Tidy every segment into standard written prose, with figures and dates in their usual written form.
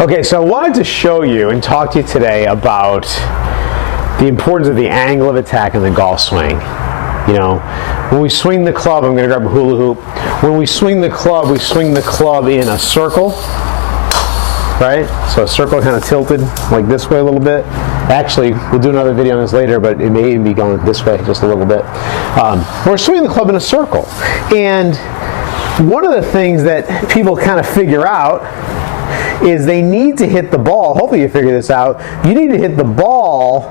Okay, so I wanted to show you and talk to you today about the importance of the angle of attack in the golf swing. You know, when we swing the club, I'm going to grab a hula hoop. When we swing the club in a circle, right? So a circle kind of tilted like this way a little bit. Actually, we'll do another video on this later, but it may even be going this way just a little bit. We're swinging the club in a circle. And one of the things that people kind of figure out is they need to hit the ball. Hopefully you figure this out. You need to hit the ball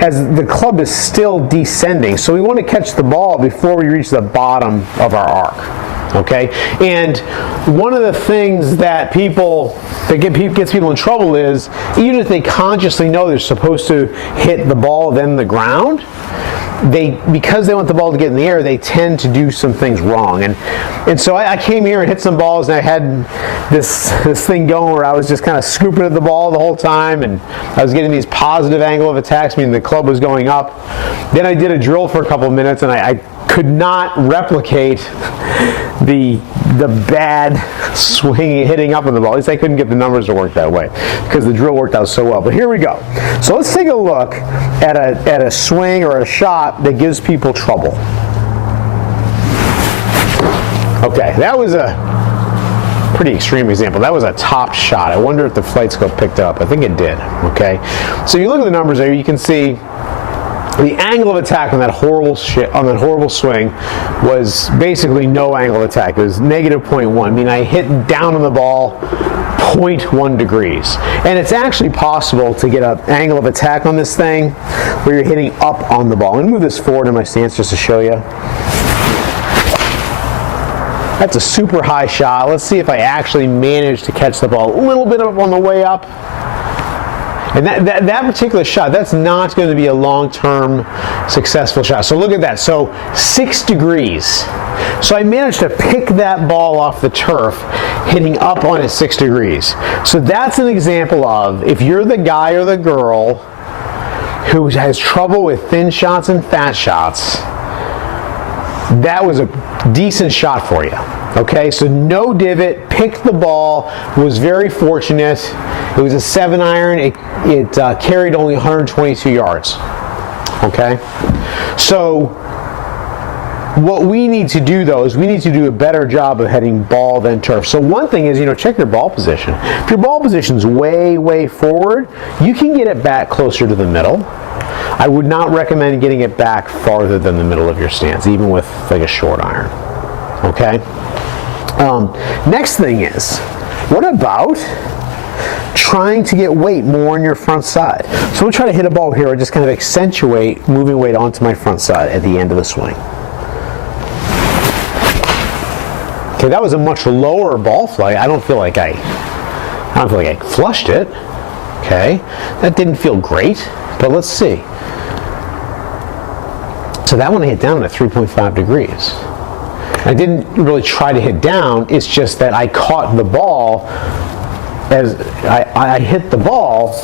as the club is still descending. So we want to catch the ball before we reach the bottom of our arc. Okay? And one of the things that gets people in trouble is, even if they consciously know they're supposed to hit the ball then the ground, because they want the ball to get in the air, they tend to do some things wrong. And so I came here and hit some balls, and I had this thing going where I was just kind of scooping at the ball the whole time, and I was getting these positive angle of attacks, meaning the club was going up. Then I did a drill for a couple of minutes, and I could not replicate the bad swing hitting up on the ball. At least I couldn't get the numbers to work that way because the drill worked out so well. But here we go. So let's take a look at a swing or a shot that gives people trouble. Okay, that was a pretty extreme example. That was a top shot. I wonder if the flight scope picked up. I think it did. Okay, so you look at the numbers there, you can see the angle of attack on that horrible swing was basically no angle of attack. It was negative 0.1. I mean, I hit down on the ball 0.1 degrees. And it's actually possible to get an angle of attack on this thing where you're hitting up on the ball. I'm going to move this forward in my stance just to show you. That's a super high shot. Let's see if I actually manage to catch the ball a little bit up on the way up. And that particular shot, that's not going to be a long-term successful shot. So look at that. So 6 degrees. So I managed to pick that ball off the turf, hitting up on it 6 degrees. So that's an example of, if you're the guy or the girl who has trouble with thin shots and fat shots, that was a decent shot for you. Okay, so no divot, picked the ball, was very fortunate. It was a 7-iron. It carried only 122 yards. Okay, so what we need to do though is we need to do a better job of hitting ball than turf. So one thing is, check your ball position. If your ball position's way forward, you can get it back closer to the middle. I would not recommend getting it back farther than the middle of your stance, even with like a short iron. Okay. Next thing is, what about trying to get weight more on your front side? So I'm going to try to hit a ball here and just kind of accentuate moving weight onto my front side at the end of the swing. Okay, that was a much lower ball flight. I don't feel like I flushed it. Okay, that didn't feel great, but let's see. So that one I hit down at 3.5 degrees. I didn't really try to hit down, it's just that I caught the ball as I hit the ball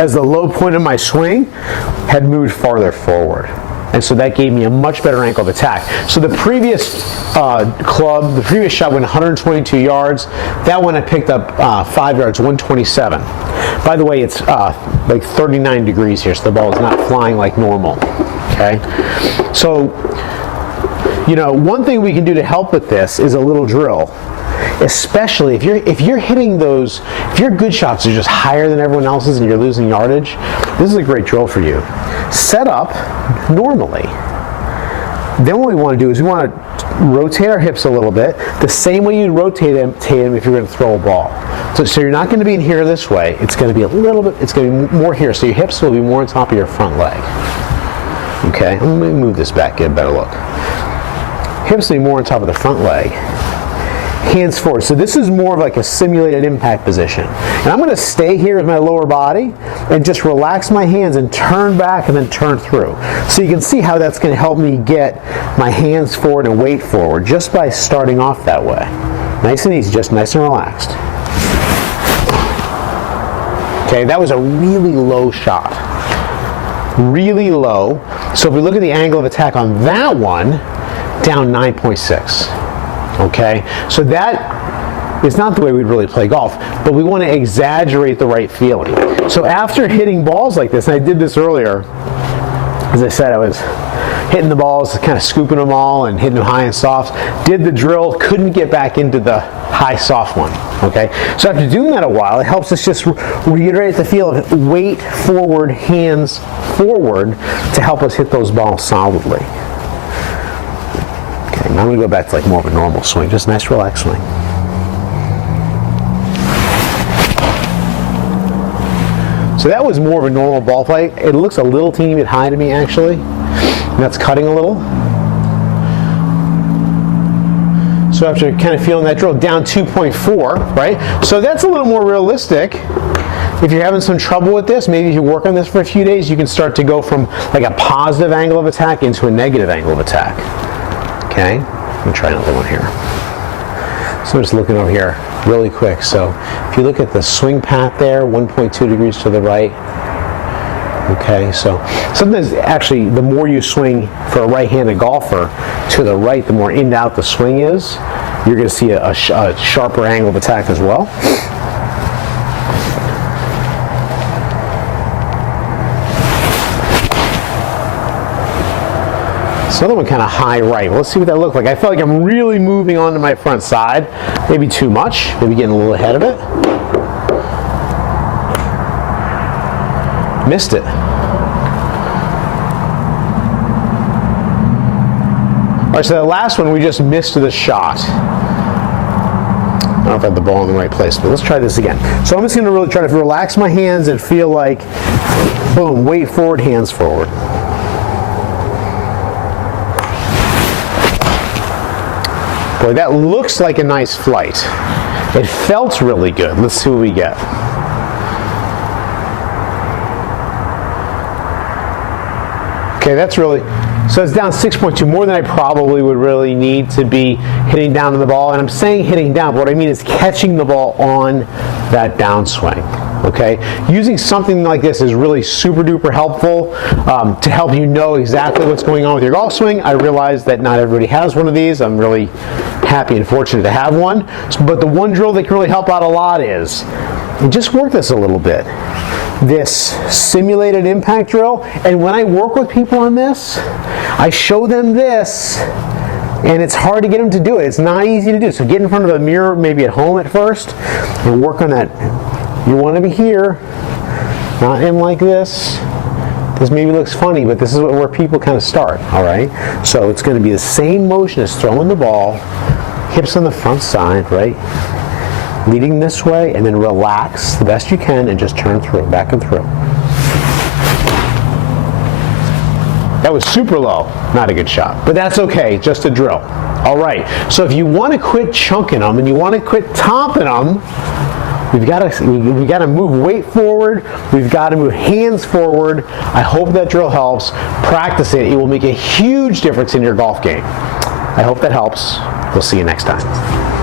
as the low point of my swing had moved farther forward. And so that gave me a much better angle of attack. So the previous shot went 122 yards. That one I picked up 5 yards, 127. By the way, it's like 39 degrees here, so the ball is not flying like normal. Okay, so one thing we can do to help with this is a little drill, especially if you're hitting those, if your good shots are just higher than everyone else's and you're losing yardage. This is a great drill for you. Set up normally. Then what we want to do is we want to rotate our hips a little bit, the same way you'd rotate them if you're going to throw a ball. So you're not going to be in here this way. It's going to be a little bit. It's going to be more here. So your hips will be more on top of your front leg. Okay, I'm going to move this back, get a better look. Hips will be more on top of the front leg. Hands forward. So this is more of like a simulated impact position. And I'm going to stay here with my lower body and just relax my hands and turn back and then turn through. So you can see how that's going to help me get my hands forward and weight forward just by starting off that way. Nice and easy, just nice and relaxed. Okay, that was a really low shot. Really low. So if we look at the angle of attack on that one, down 9.6. Okay, so that is not the way we'd really play golf, but we want to exaggerate the right feeling. So after hitting balls like this, and I did this earlier, as I said, I was hitting the balls, kind of scooping them all and hitting them high and soft, did the drill, couldn't get back into the high soft one, okay? So after doing that a while, it helps us just reiterate the feel of weight forward, hands forward to help us hit those balls solidly. Okay, now I'm gonna go back to like more of a normal swing, just a nice relaxed swing. So that was more of a normal ball play. It looks a little teeny bit high to me actually. And that's cutting a little. So after kind of feeling that drill, down 2.4, right? So that's a little more realistic. If you're having some trouble with this, maybe if you work on this for a few days, you can start to go from like a positive angle of attack into a negative angle of attack. Okay, let me try another one here. So I'm just looking over here really quick. So if you look at the swing path there, 1.2 degrees to the right. Okay, so sometimes actually the more you swing for a right-handed golfer to the right, the more in and out the swing is. You're going to see a sharper angle of attack as well. So another one kind of high right. Well, let's see what that looks like. I feel like I'm really moving onto my front side. Maybe too much. Maybe getting a little ahead of it. Missed it. All right, so that last one we just missed the shot. I don't know if I have the ball in the right place, but let's try this again. So I'm just going to really try to relax my hands and feel like, boom, weight forward, hands forward. Boy, that looks like a nice flight. It felt really good. Let's see what we get. Okay, that's really, so it's down 6.2, more than I probably would really need to be hitting down to the ball. And I'm saying hitting down, but what I mean is catching the ball on that downswing. Okay, using something like this is really super duper helpful to help you know exactly what's going on with your golf swing. I realize that not everybody has one of these. I'm really happy and fortunate to have one. But the one drill that can really help out a lot is, and just work this a little bit, this simulated impact drill. And when I work with people on this, I show them this, and it's hard to get them to do it. It's not easy to do. So get in front of a mirror, maybe at home at first, and work on that. You want to be here, not in like this. This maybe looks funny, but this is where people kind of start, all right? So it's going to be the same motion as throwing the ball, hips on the front side, right? Leading this way, and then relax the best you can and just turn through, back and through. That was super low, not a good shot, but that's okay, just a drill. All right, so if you want to quit chunking them and you want to quit topping them, we've got to move weight forward. We've got to move hands forward. I hope that drill helps. Practice it. It will make a huge difference in your golf game. I hope that helps. We'll see you next time.